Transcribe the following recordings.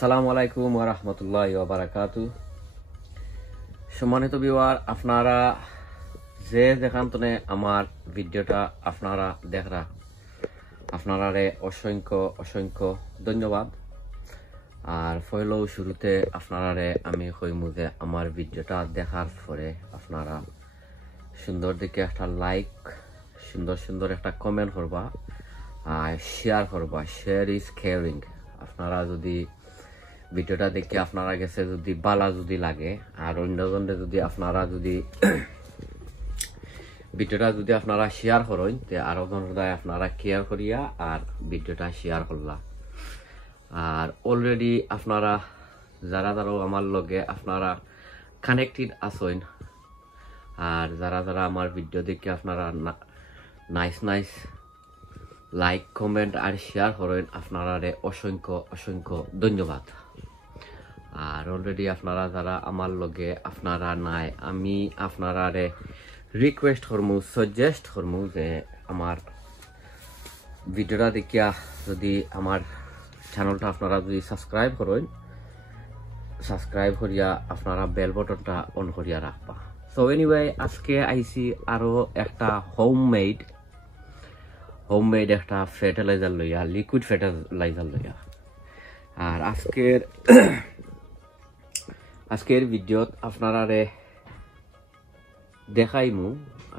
আসসালামু আলাইকুম ওয়া রাহমাতুল্লাহি ওয়া বারাকাতুহু। সম্মানিত ভিউয়ার, আপনারা যে যেখান থেকে আমার ভিডিওটা আপনারা দেখরা, আপনারারে অসংখ্য অসংখ্য ধন্যবাদ। আর ফয়লো শুরুতে আপনারারে আমি কইমু যে আমার ভিডিওটা দেখার পরে আপনারা সুন্দর দেখে একটা লাইক, সুন্দর সুন্দর একটা কমেন্ট করবা আর শেয়ার করবা। Share is caring. আপনারা যদি ভিডিওটা দেখে আপনারা গেছে যদি বালা যদি লাগে আর অন্যজনে যদি আপনারা যদি ভিডিওটা যদি আপনারা শেয়ার করেন তে আরো জনদায় আপনারা কেয়ার করিয়া আর ভিডিওটা শেয়ার করলা। আর অলরেডি আপনারা যারা যারা আমার লগে আপনারা কানেক্টেড আছেন আর যারা যারা আমার ভিডিও দেখে আপনারা নাইস নাইস লাইক কমেন্ট আর শেয়ার করেন, আপনারা অসংখ্য অসংখ্য ধন্যবাদ। আর অলরেডি আপনারা যারা আমার লগে আপনারা নাই, আমি আপনারা রিকোয়েস্ট করমু, সাজেস্ট করমু যে আমার ভিডিওটা দেখিয়া যদি আমার চ্যানেলটা আপনারা যদি সাবস্ক্রাইব করেন, সাবস্ক্রাইব করিয়া আপনারা বেল বটনটা অন করিয়া রাখবা। সো এনিওয়ে, আজকে আইসি আরো একটা হোমমেড একটা ফার্টিলাইজার লইয়া, লিকুইড ফার্টিলাইজার লইয়া। আর আজকের ভিডিওত আপনারা দেখাইমু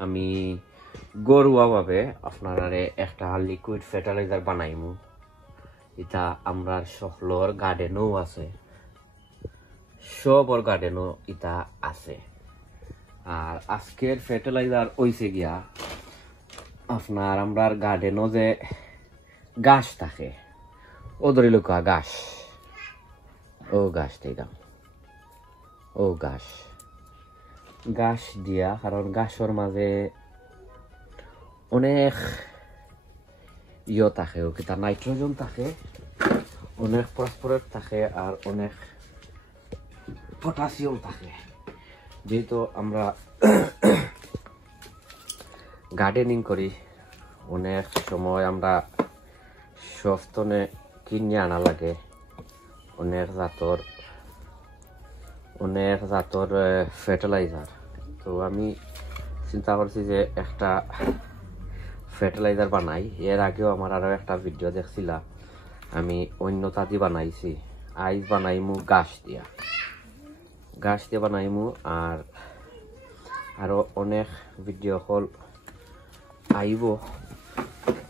আমি ঘরোয়াভাবে আপনারা একটা লিকুইড ফার্টিলাইজার বানাইমু। এটা আমরা সকলের গার্ডেনও আছে, সবর গার্ডেনও এটা আছে। আর আজকের ফার্টিলাইজার হইছে গিয়া আপনার আমরার গার্ডেনও যে গাছ থাকে, ও ধরি লোকা গাছ, ও গাছটা এটা, ও গাছ দিয়া, কারণ গাছের মাঝে অনেক থাকে, ও কিতা নাইট্রোজেন থাকে, অনেক ফসফরাস থাকে আর অনেক পটাশিয়াম থাকে। যেহেতু আমরা গার্ডেনিং করি, অনেক সময় আমরা সস্তনে কিনে আনা লাগে অনেক জাতর ফার্টিলাইজার। তো আমি চিন্তা করছি যে একটা ফার্টিলাইজার বানাই। এর আগেও আমার আরো একটা ভিডিও দেখছিলাম, আমি অন্য তাদি বানাইছি। আইজ বানাইমু গাছ দিয়ে বানাইমু। আর আরো অনেক ভিডিও হল আইব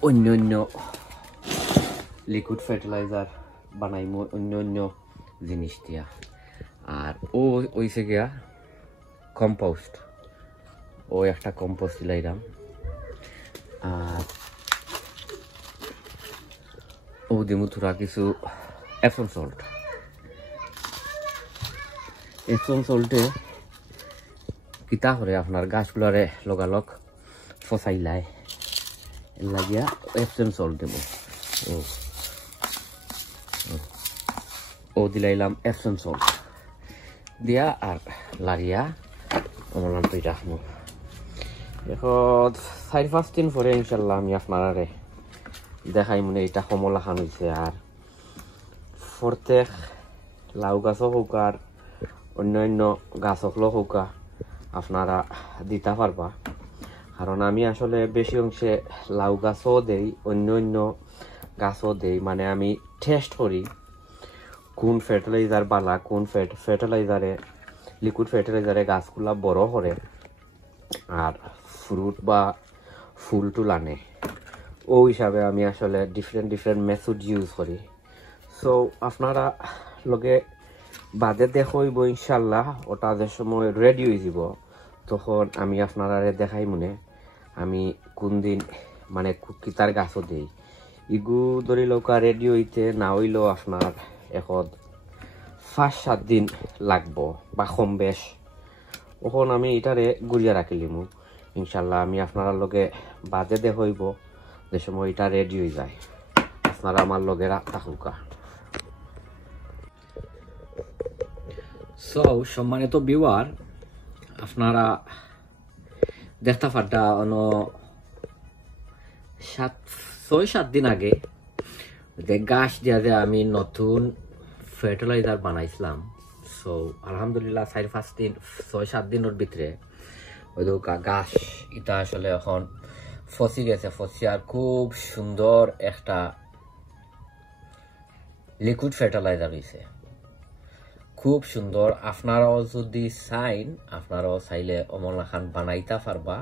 অন্য লিকুইড ফার্টিলাইজার বানাইমু অন্য জিনিস দিয়া। আর ও হইছে গিয়া কম্পোস্ট, ও একটা কম্পোস্ট দিলাইলাম। আর ও দিমু থোড়া কিছু এপসম সল্টে কিতা করে আপনার গাছগুলারে লগালগ ফসাইলায়, এর লাগিয়া এপসম সল্ট দেবো। ও দিলাইলাম এপসম সল্ট দিয়া আর লারিয়া অনলান তুই রাখবো। এখন 4-5 দিন পরে ইনশাল্লাহ আমি আপনারা দেখাই মনে এটা কমলা খান হয়েছে। আর প্রত্যেক লাউ গাছও হোক আর অন্যান্য গাছকলো হোক আপনারা দিতে পারবা। কারণ আমি আসলে বেশি অংশে লাউ গাছও দেই, অন্য গাছও দেই। মানে আমি টেস্ট করি কোন ফার্টিলাইজার বালা, কোন ফার্টিলাইজারে লিকুইড ফার্টিলাইজারে গাছগুলা বড় করে আর ফ্রুট বা ফুল টুল আনে। ও হিসাবে আমি আসলে ডিফারেন্ট মেথড ইউজ করি। সো আপনারা লগে বাদে দেখইব ইনশাল্লাহ। ওটা যে সময় রেডি হয়ে যাব তখন আমি আপনারা দেখাই মনে আমি কোন দিন মানে কিতার গাছও দেই। ইগু ধরি লৌকা রেডি হইতে না হইলেও আপনার এখন 5-7 দিন লাগবো বা কম বেশ। ওখন আমি এটারে গুড়িয়া রাখিলিমু ইনশাল্লাহ। আমি আপনারা লগে বাদে দেখইব যে সময় এটা রেডি হয়ে যায়, আপনারা আমার লগে থাকুকা। সো সম্মানিত ভিউয়ার, আপনারা দেখতে পারটা 6-7 দিন আগে যে গাছ দিয়া যে আমি নতুন ফার্টিলাইজার বানাইছিলাম। সো আলহামদুলিল্লাহ 4-5 দিন 6-7 দিনের ভিতরে ওই গাছ এটা আসলে এখন ফসি গেছে। ফসি আর খুব সুন্দর একটা লিকুইড ফার্টিলাইজার হয়েছে, খুব সুন্দর। আপনারাও যদি আপনারাও চাইলে অমলা খান বানাইতে পারবা,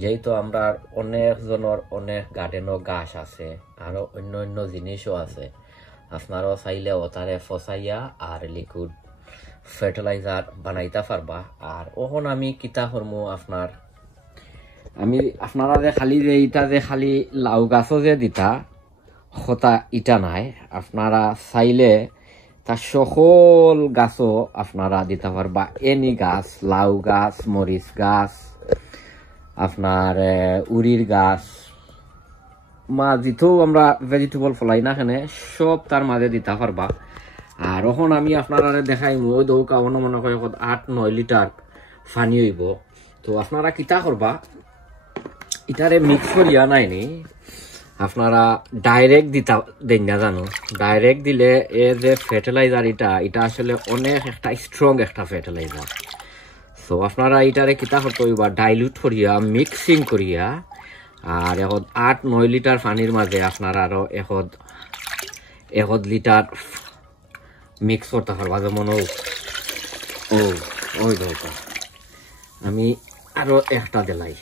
যেহেতু আমরা অনেক জনের অনেক গার্ডেনও গাছ আছে, আরো অন্য অন্য জিনিসও আছে। আপনারাও চাইলে ওটারে ফসাইয়া আর লিকুইড ফার্টিলাইজার বানাইতে পারবা। আর ওখন আমি কিতা করমু আপনারা যে খালি যে ইটা যে খালি লাউ গাছও যে দিতা হতা ইটা নাই, আপনারা চাইলে তার সকল গাছও আপনারা দিতে পারবা। এনি গাছ, লাউ গাছ, মরিচ গাছ, আপনার উড়ির গাছ, যেহেতু আমরা ভেজিটেবল ফলাই না এখানে সব তার মাঝে দিতে পারবা। আর এখন আমি আপনারা দেখাই মই দৌকা মনে করে 8-9 লিটার পানি হইব। তো আপনারা কিতা করবা, ইটারে মিক্স করিয়া নাইনি আপনারা ডাইরেক্ট দেন না জানো। ডাইরেক্ট দিলে এ যে ফার্টিলাইজার এটা আসলে অনেক একটা স্ট্রং একটা ফার্টিলাইজার। সো আপনারা এটারে কিতা করতে হইবা, ডাইলুট করিয়া মিক্সিং করিয়া আর এখন 8-9 লিটার পানির মাঝে আপনারা আরো 1 লিটার মিক্স করতে পারবা। যেমন ওই দরকার আমি আরো একটা দিলাই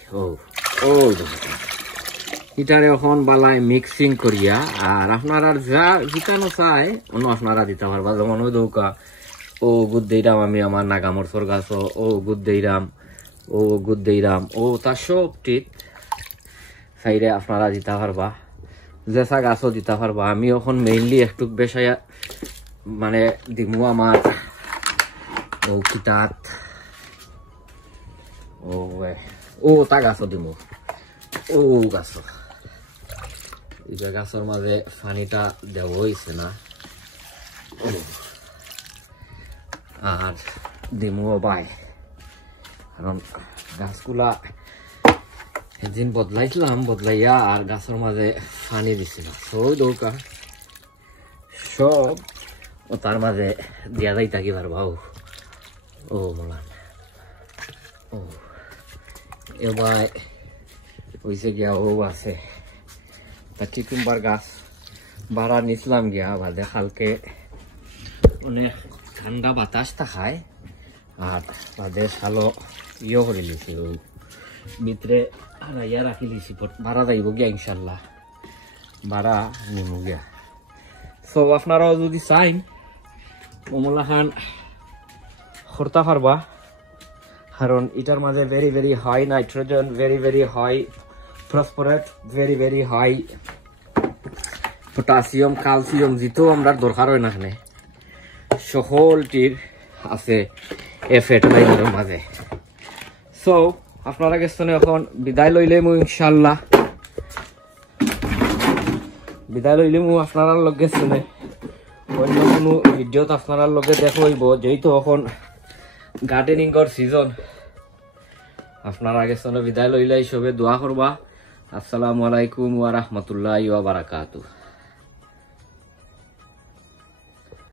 ওই দরকার এটারে এখন বালাই মিক্সিং করিয়া আর আপনারা যা জিতানো চাই অন্য আপনারা দিতে পারবা। যেমন ওই দৌকা গুদ দেইরাম আমি আমার নাগামরসর গাছ গুদ দেইরাম তার সব টিট সাইডে আপনারা দিতে পারবা, জেসা গাছও দিতে পারবা। আমি এখন মেইনলি একটু বেশাইয়া মানে দিমু আমার কিতাত তা গাছও দিমু গাছ গাছের মাঝে পানিটা দেওয়া হয়েছে না। আর দিমুও বাই, কারণ গাছগুলা একদিন বদলাইয়া আর গাছের মাঝে পানি দিছিলাম। ওই দৌকা সব তার মাঝে দিয়া যাই থাকি পারবা। মোলান এবার হয়েছে গিয়া আছে তা কিকুম্বার গাছ বাড়া নিছিলাম গিয়া বাদে খালকে অনেক ঠান্ডা বাতাস থাকায় আর বাদে শালো করে লিছি ওই ভিতরে হারাইয়া রাখি লিছি। বাড়া যাইব গিয়া ইনশাল্লাহ, বাড়া নিমু গিয়া। সো আপনারাও যদি চাইন কমলা খান করতে পারবা, কারণ এটার মাঝে very very high nitrogen, very very high phosphorus, very very high potassium, calcium যেহেতু আমরা দরকার হয় না এখানে সকলটির আছে এ ফার্টিলাইজারের মাঝে। সো আপনারা কাছে এখন বিদায় লইলে ইনশাল্লাহ আপনারা লগে শুনে অন্য কোনো ভিডিওত আপনারা লগে দেখব, যেহেতু এখন গার্ডেনিংর সিজন। আপনারা কাছে বিদায় লইলে সবে দোয়া করবা। আসসালামু আলাইকুম ওয়া রাহমাতুল্লাহি ওয়া বারাকাতুহু।